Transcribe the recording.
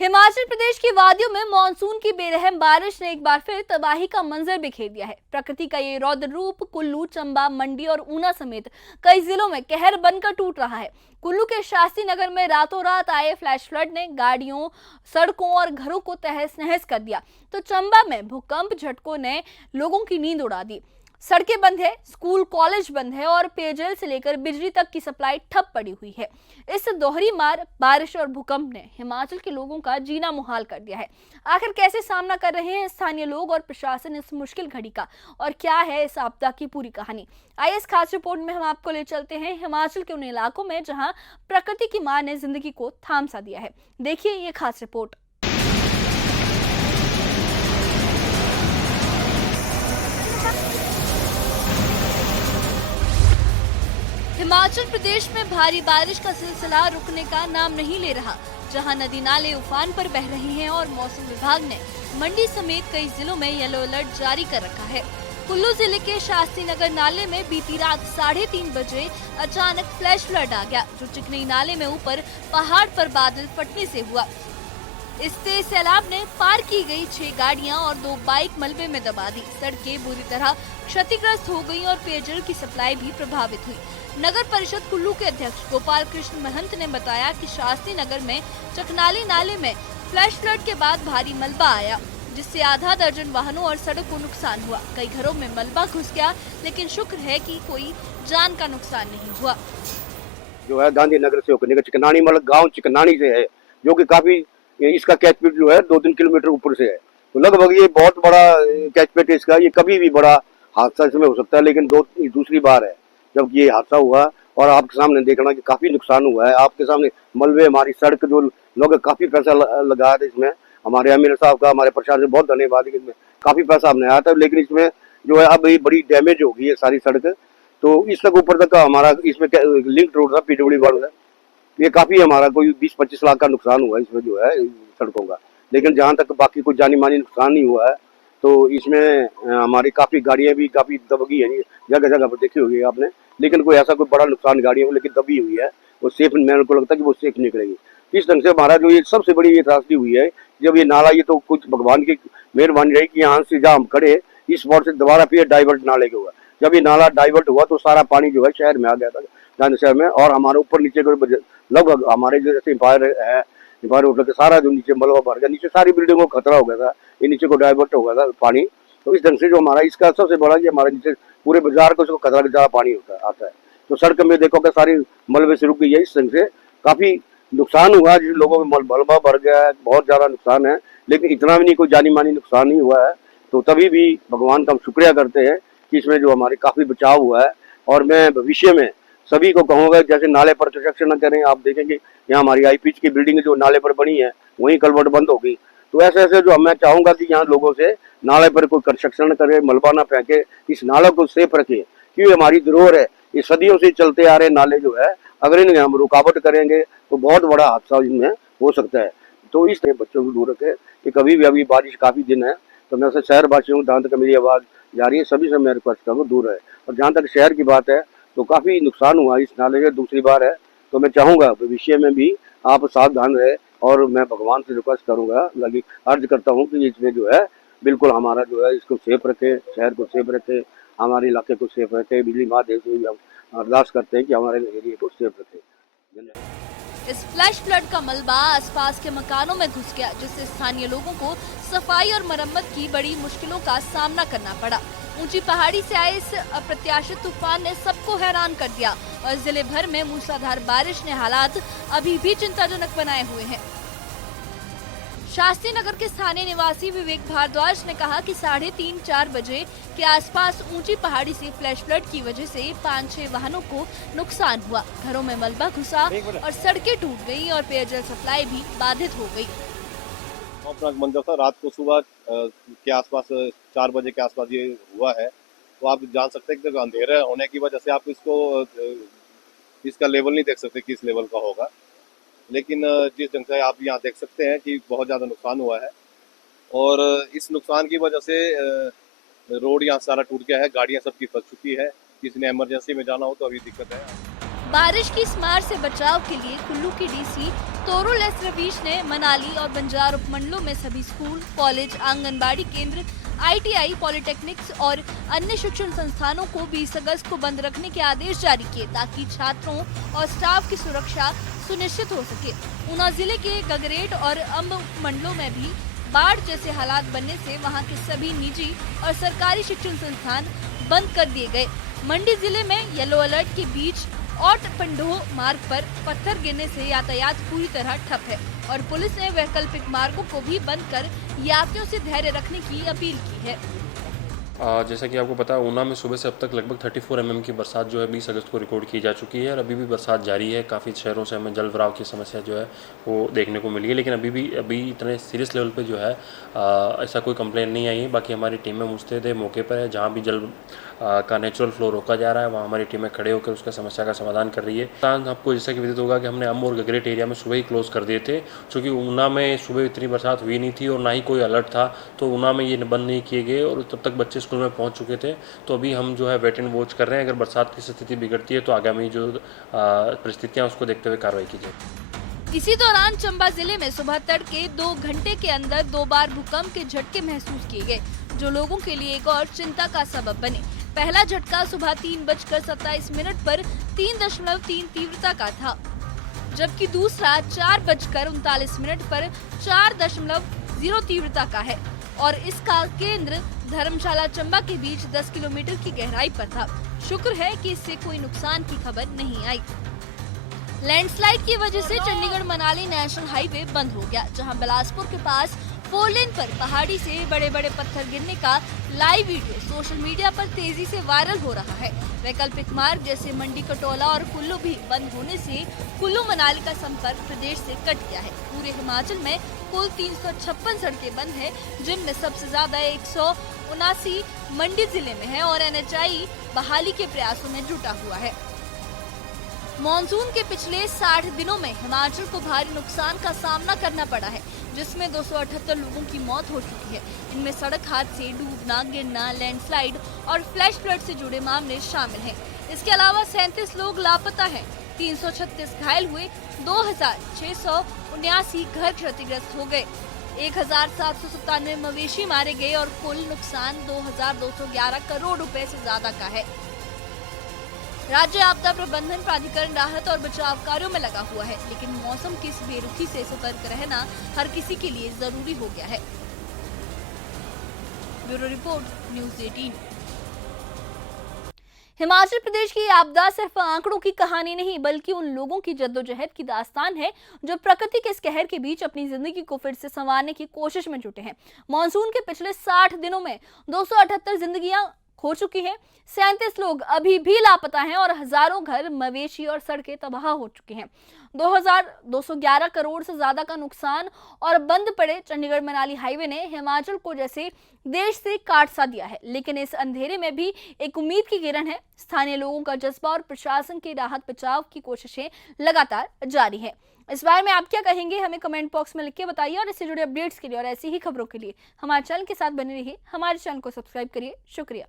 हिमाचल प्रदेश की वादियों में मानसून की बेरहम बारिश ने एक बार फिर तबाही का मंजर बिखेर दिया है। प्रकृति का ये रौद्र रूप कुल्लू, चंबा, मंडी और ऊना समेत कई जिलों में कहर बनकर टूट रहा है। कुल्लू के शास्त्री नगर में रातों रात आए फ्लैश फ्लड ने गाड़ियों, सड़कों और घरों को तहस नहस कर दिया, तो चंबा में भूकंप झटकों ने लोगों की नींद उड़ा दी। सड़कें बंद है, स्कूल कॉलेज बंद है और पेयजल से लेकर बिजली तक की सप्लाई ठप पड़ी हुई है। इस दोहरी मार बारिश और भूकंप ने हिमाचल के लोगों का जीना मुहाल कर दिया है। आखिर कैसे सामना कर रहे हैं स्थानीय लोग और प्रशासन इस मुश्किल घड़ी का, और क्या है इस आपदा की पूरी कहानी? आइए इस खास रिपोर्ट में हम आपको ले चलते हैं हिमाचल के उन इलाकों में जहां प्रकृति की मार ने जिंदगी को थाम सा दिया है। देखिए ये खास रिपोर्ट। हिमाचल प्रदेश में भारी बारिश का सिलसिला रुकने का नाम नहीं ले रहा, जहां नदी नाले उफान पर बह रहे हैं और मौसम विभाग ने मंडी समेत कई जिलों में येलो अलर्ट जारी कर रखा है। कुल्लू जिले के शास्त्री नगर नाले में बीती रात 3:30 बजे अचानक फ्लैश फ्लड आ गया, जो चिकनी नाले में ऊपर पहाड़ पर बादल फटने से हुआ। इस तेज सैलाब ने पार की गई 6 गाड़ियां और 2 बाइक मलबे में दबा दी। सड़कें बुरी तरह क्षतिग्रस्त हो गईं और पेयजल की सप्लाई भी प्रभावित हुई। नगर परिषद कुल्लू के अध्यक्ष गोपाल कृष्ण महंत ने बताया कि शास्त्री नगर में चकनाली नाले में फ्लैश फ्लड के बाद भारी मलबा आया, जिससे आधा दर्जन वाहनों और सड़क को नुकसान हुआ। कई घरों में मलबा घुस गया, लेकिन शुक्र है कि कोई जान का नुकसान नहीं हुआ। जो है गांधीनगर से होकर चिकनानी मतलब गांव चिकनानी से है, जो कि काफी इसका कैचपेट जो है 2-3 किलोमीटर ऊपर से है। तो लगभग ये बहुत बड़ा कैचपेट है इसका। ये कभी भी बड़ा हादसा इसमें हो सकता है, लेकिन दूसरी बार है जब ये हादसा हुआ। और आपके सामने देखना कि काफी नुकसान हुआ है। आपके सामने मलबे, हमारी सड़क, जो लोग काफी पैसा लगाया था इसमें। हमारे अमीर साहब का, हमारे प्रशासन से बहुत धन्यवाद। इसमें काफी पैसा हमने आया था, लेकिन इसमें जो है अब ये बड़ी डैमेज हो गई है सारी सड़क। तो इस तक ऊपर तक का हमारा इसमें लिंक रोड था, पीडब्ल्यू वार्ड है। ये काफी हमारा कोई 20-25 लाख का नुकसान हुआ इसमें जो है सड़कों का। लेकिन जहाँ तक बाकी कोई जानी मानी नुकसान नहीं हुआ है। तो इसमें हमारी काफी गाड़ियां भी काफी दब गई है, जगह जगह पर देखी होगी आपने। लेकिन कोई ऐसा कोई बड़ा नुकसान गाड़ियों को लेकिन दबी हुई है, वो सेफ, मेरे को लगता है कि वो सेफ निकलेगी। इस ढंग से हमारा जो ये सबसे बड़ी ये त्रासदी हुई है, जब ये नाला, ये तो कुछ भगवान की मेहरबानी रही कि यहाँ से जहाँ हम खड़े इस स्पॉट से दोबारा फिर डाइवर्ट नाले के हुआ। जब ये नाला डाइवर्ट हुआ तो सारा पानी जो है शहर में आ गया था, गांधी शहर में। और हमारे ऊपर नीचे लगभग हमारे जो जैसे एम्पायर है, एम्पायर होटल के सारा जो नीचे मलबा भर गया, नीचे सारी बिल्डिंगों को खतरा हो गया था। ये नीचे को डाइवर्ट हो गया था पानी। तो इस ढंग से जो हमारा इसका सबसे बड़ा कि हमारे नीचे पूरे बाजार को उसको खतरा ज्यादा पानी आता है। तो सड़क में देखो कि सारी मलबे से रुक गई है। इस ढंग से काफी नुकसान हुआ, जिन लोगों में मलबा भर गया है, बहुत ज्यादा नुकसान है। लेकिन इतना भी नहीं, कोई जानी मानी नुकसान नहीं हुआ है। तो तभी भी भगवान का हम शुक्रिया करते हैं कि इसमें जो हमारे काफी बचाव हुआ है। और मैं भविष्य में सभी को कहूंगा, जैसे नाले पर कंस्ट्रक्शन न करें। आप देखेंगे यहाँ हमारी आईपीच की बिल्डिंग जो नाले पर बनी है, वहीं कलवर्ट बंद हो गई। तो ऐसे ऐसे जो मैं चाहूंगा कि यहाँ लोगों से नाले पर कोई कंस्ट्रक्शन न करे, मलबा ना फेंके, इस नाले को सेफ रखे, क्योंकि हमारी धरोहर है। ये सदियों से चलते आ रहे नाले जो है, अगर इन्हें हम रुकावट करेंगे तो बहुत बड़ा हादसा इनमें हो सकता है। तो इस बच्चों को दूर रखे कि कभी भी, अभी बारिश काफी दिन है, तो मैं शहर वासियों को जहाँ तक मेरी आवाज जा रही है, सभी से मैं रिक्वेस्ट करूँ दूर रहे। और जहाँ तक शहर की बात है, तो काफी नुकसान हुआ इस नाले का, दूसरी बार है। तो मैं चाहूंगा भविष्य में भी आप सावधान रहे। और मैं भगवान से रिक्वेस्ट करूंगा, लगी अर्ज करता हूँ कि इसमें जो है बिल्कुल हमारा जो है इसको सेफ रखे, शहर को सेफ रखे, हमारे इलाके को सेफ रखे। बिजली महादेव से भी हम अरदास करते हैं कि हमारे एरिया को सेफ रखे। इस फ्लैश फ्लड का मलबा आसपास के मकानों में घुस गया, जिससे स्थानीय लोगों को सफाई और मरम्मत की बड़ी मुश्किलों का सामना करना पड़ा। ऊंची पहाड़ी से आए इस अप्रत्याशित तूफान ने सबको हैरान कर दिया और जिले भर में मूसलाधार बारिश ने हालात अभी भी चिंताजनक बनाए हुए हैं। शास्त्री नगर के स्थानीय निवासी विवेक भारद्वाज ने कहा कि 3:30-4 बजे के आसपास ऊंची पहाड़ी से फ्लैश फ्लड की वजह से 5-6 वाहनों को नुकसान हुआ। घरों में मलबा घुसा और सड़कें टूट गईं और पेयजल सप्लाई भी बाधित हो गई। अपना मंजर था रात को सुबह के आसपास 4 बजे के आसपास ये हुआ है। तो आप जान सकते हैं कि अंधेरा होने की वजह से आप इसका लेवल नहीं देख सकते किस लेवल का होगा। लेकिन जिस ढंग से आप यहाँ देख सकते हैं कि बहुत ज़्यादा नुकसान हुआ है। और इस नुकसान की वजह से रोड यहाँ सारा टूट गया है, गाड़ियाँ सबकी फंस चुकी है। किसी ने इमरजेंसी में जाना हो तो अभी दिक्कत है। बारिश की इस मार से बचाव के लिए कुल्लू की डीसी तोरुल एस रवीश ने मनाली और बंजार उपमंडलों में सभी स्कूल, कॉलेज, आंगनबाड़ी केंद्र, ITI, पॉलिटेक्निक्स और अन्य शिक्षण संस्थानों को 20 अगस्त को बंद रखने के आदेश जारी किए ताकि छात्रों और स्टाफ की सुरक्षा सुनिश्चित हो सके। ऊना जिले के गगरेट और अंब उपमंडलों में भी बाढ़ जैसे हालात बनने से वहां के सभी निजी और सरकारी शिक्षण संस्थान बंद कर दिए गए। मंडी जिले में येलो अलर्ट के बीच औट पंडोह मार्ग पर पत्थर गिरने से यातायात पूरी तरह ठप है और पुलिस ने वैकल्पिक मार्गों को भी बंद कर यात्रियों से धैर्य रखने की अपील की है। जैसा कि आपको पता है, ऊना में सुबह से अब तक लगभग 34 mm की बरसात जो है 20 अगस्त को रिकॉर्ड की जा चुकी है और अभी भी बरसात जारी है। काफ़ी शहरों से हमें जल भराव की समस्या जो है वो देखने को मिली है, लेकिन अभी इतने सीरियस लेवल पे जो है ऐसा कोई कंप्लेन नहीं आई है। बाकी हमारी टीमें मुस्तैद मौके पर है, जहाँ भी जल का नेचुरल फ्लो रोका जा रहा है वहाँ हमारी टीमें खड़े होकर उसका समस्या का समाधान कर रही है। आपको जैसा कि विदित होगा कि हमने अम्ब और गगरेट एरिया में सुबह ही क्लोज कर दिए थे, क्योंकि ऊना में सुबह इतनी बरसात हुई नहीं थी और ना ही कोई अलर्ट था, तो ऊना में ये बंद नहीं किए गए और तब तक बच्चे स्कूल में पहुंच चुके थे। तो अभी हम जो है वेट एंड वॉच कर रहे हैं, अगर बरसात की स्थिति बिगड़ती है तो आगामी जो परिस्थितियाँ उसको देखते हुए कार्रवाई की जाए। इसी दौरान चंबा जिले में सुबह तड़के 2 घंटे के अंदर 2 बार भूकंप के झटके महसूस किए गए, जो लोगों के लिए एक और चिंता का सबब बने। पहला झटका सुबह 3:27 पर 3.3 तीव्रता का था, जबकि दूसरा 4:39 पर 4.0 तीव्रता का है और इसका केंद्र धर्मशाला चंबा के बीच 10 किलोमीटर की गहराई पर था। शुक्र है कि इससे कोई नुकसान की खबर नहीं आई। लैंडस्लाइड की वजह से चंडीगढ़ मनाली नेशनल हाईवे बंद हो गया, जहां बिलासपुर के पास 4 लेन पर पहाड़ी से बड़े बड़े पत्थर गिरने का लाइव वीडियो सोशल मीडिया पर तेजी से वायरल हो रहा है। वैकल्पिक मार्ग जैसे मंडी कटौला और कुल्लू भी बंद होने से कुल्लू मनाली का संपर्क प्रदेश से कट गया है। पूरे हिमाचल में कुल 356 सड़कें बंद है, जिनमें सबसे ज्यादा 179 मंडी जिले में है और NHI बहाली के प्रयासों में जुटा हुआ है। मॉनसून के पिछले 60 दिनों में हिमाचल को भारी नुकसान का सामना करना पड़ा है, जिसमें 278 लोगों की मौत हो चुकी है। इनमें सड़क हादसे, डूबना, गिरना, लैंडस्लाइड और फ्लैश फ्लड से जुड़े मामले शामिल हैं। इसके अलावा 37 लोग लापता हैं, 336 घायल हुए, 2679 घर क्षतिग्रस्त हो गए, 1797 मवेशी मारे गए और कुल नुकसान 2211 करोड़ रुपए से ज्यादा का है। राज्य आपदा प्रबंधन प्राधिकरण राहत और बचाव कार्यों में लगा हुआ है, लेकिन मौसम की इस बेरुखी से सतर्क रहना हर किसी के लिए जरूरी हो गया है। Bureau report, news 18। Himachal Pradesh की आपदा सिर्फ आंकड़ों की कहानी नहीं, बल्कि उन लोगों की जद्दोजहद की दास्तान है जो प्रकृति के इस कहर के बीच अपनी जिंदगी को फिर से संवारने की कोशिश में जुटे हैं। मॉनसून के पिछले 60 दिनों में 278 जिंदगियां खो चुकी हैं, 37 लोग अभी भी लापता हैं और हजारों घर, मवेशी और सड़कें तबाह हो चुकी हैं। 2211 करोड़ से ज्यादा का नुकसान और बंद पड़े चंडीगढ़ मनाली हाईवे ने हिमाचल को जैसे देश से काट सा दिया है, लेकिन इस अंधेरे में भी एक उम्मीद की किरण है। स्थानीय लोगों का जज्बा और प्रशासन की राहत बचाव की कोशिशें लगातार जारी है। इस बारे में आप क्या कहेंगे, हमें कमेंट बॉक्स में लिख के बताइए और इससे जुड़े अपडेट्स के लिए और ऐसी ही खबरों के लिए हमारे चैनल के साथ बने रहिए। हमारे चैनल को सब्सक्राइब करिए। शुक्रिया।